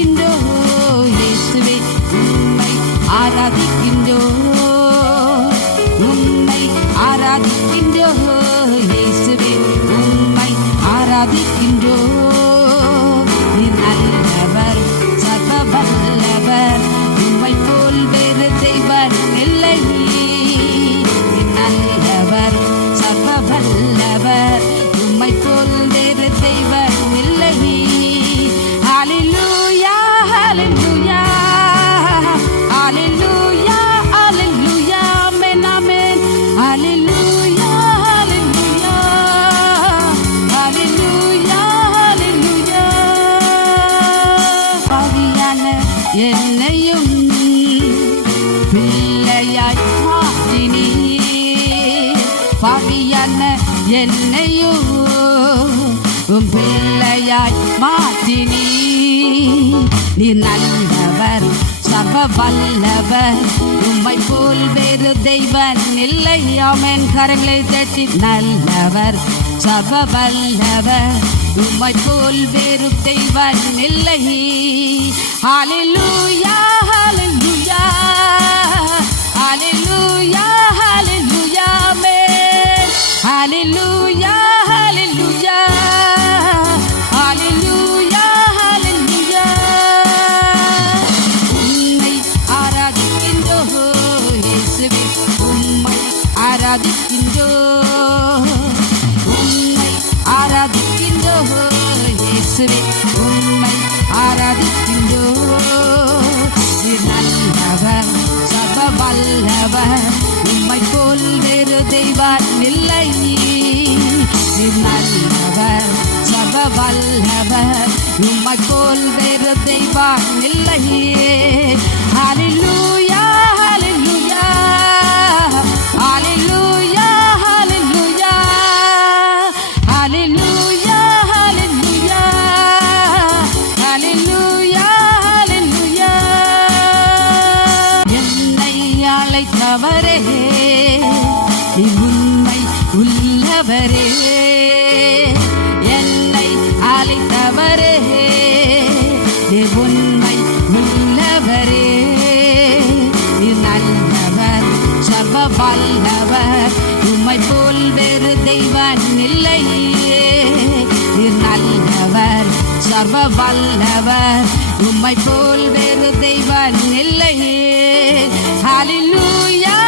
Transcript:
ஆராதிக்கின்றோம் இயேசுவே உம்மை ஆராதிக்கின்றோம் உம்மை ஆராதிக்கின்றோம் இயேசுவே உம்மை ஆராதிக்கின்றோம் நீர் நல்லவர் சர்வ வல்லவர் உம்மை போல் வேறு தெய்வர் இல்லை நீர் நல்லவர் சர்வ வல்லவர் உம்மை போல் வேறு தெய்வர் இல்லை ஹல்லேலூயா ஹல்லேலூயா ஹல்லேலூயா ஹல்லேலூயா ஆமென் ஆமென் ஹல்லேலூயா ஹல்லேலூயா ஹல்லேலூயா ஹல்லேலூயா பாவியான என்னையும் பிள்ளையாய் மாற்றினீர் பாவியான என்னையும் பிள்ளையாய் மாற்றினீர் நீர் நல்லவர் சர்வ வல்லவர் உம்மை போல் வேறு தெய்வன் இல்லை ஆமென் கரங்களை தட்டி நல்லவர் சர்வ வல்லவர் உம்மை போல் வேறு தெய்வன் இல்லை ஹல்லேலூயா ஹல்லேலூயா ஹல்லேலூயா ஹல்லேலூயா ஆமென் ஹல்லேலூயா ஹல்லேலூயா ஹல்லேலூயா ஹல்லேலூயா உம்மை ஆராதிக்கின்றோம் இயேசுவே உம்மை ஆராதிக்கின்றோம் உம்மை ஆராதிக்கின்றோம் இயேசுவே உம்மை ஆராதிக்கின்றோம் நீர் நல்லவர் சர்வ வல்லவர் உம்மை போல் வேறு தெய்வம் இல்லை நீர் நல்லவர் சர்வ வல்லவர் உம்மை போல் வேறு தெய்வம் இல்லை ஹல்லேலூயா ஹல்லேலூயா ஹல்லேலூயா ஹல்லேலூயா ஹல்லேலூயா ஹல்லேலூயா ஹல்லேலூயா ஹல்லேலூயா என்னை அழைத்தவரே உண்மை உள்ளவரே என்னை அழைத்தவரே உண்மை உள்ளவரே நீர் நல்லவர் சர்வ வல்லவர் உம்மை போல் வேறு தெய்வன் இல்லை நீர் நல்லவர் சர்வ வல்லவர் உம்மை போல் வேறு தெய்வன் இல்லை ஹல்லேலூயா